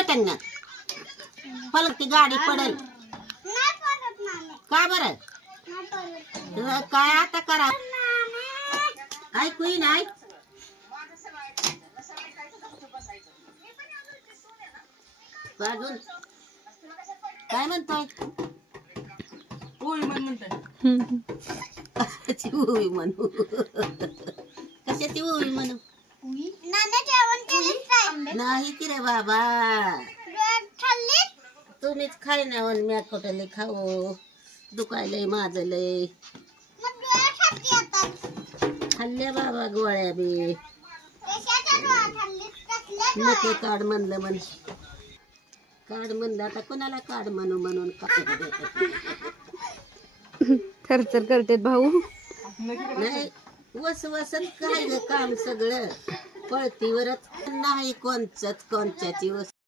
पटंग पलक ती गाडी पडल का बरं काय आता करा ऐकू नाही अजून काय म्हणताय कशाची उई म्हणू कशाची उई म्हणू नाही की रे बाबा तुम्हीच खाय ना म्या कुठले खाऊ दुखायलंय माझं लय खाल्ल्या बाबा गोळ्या बी नके काढ म्हणलं म्हण काढ म्हणलं आता कोणाला काढ म्हणू म्हणून थरथर करतेत भाऊ नाही वस वसत काय ग काम सगळं पळतीवरच नाही कोणच्याची वस्तू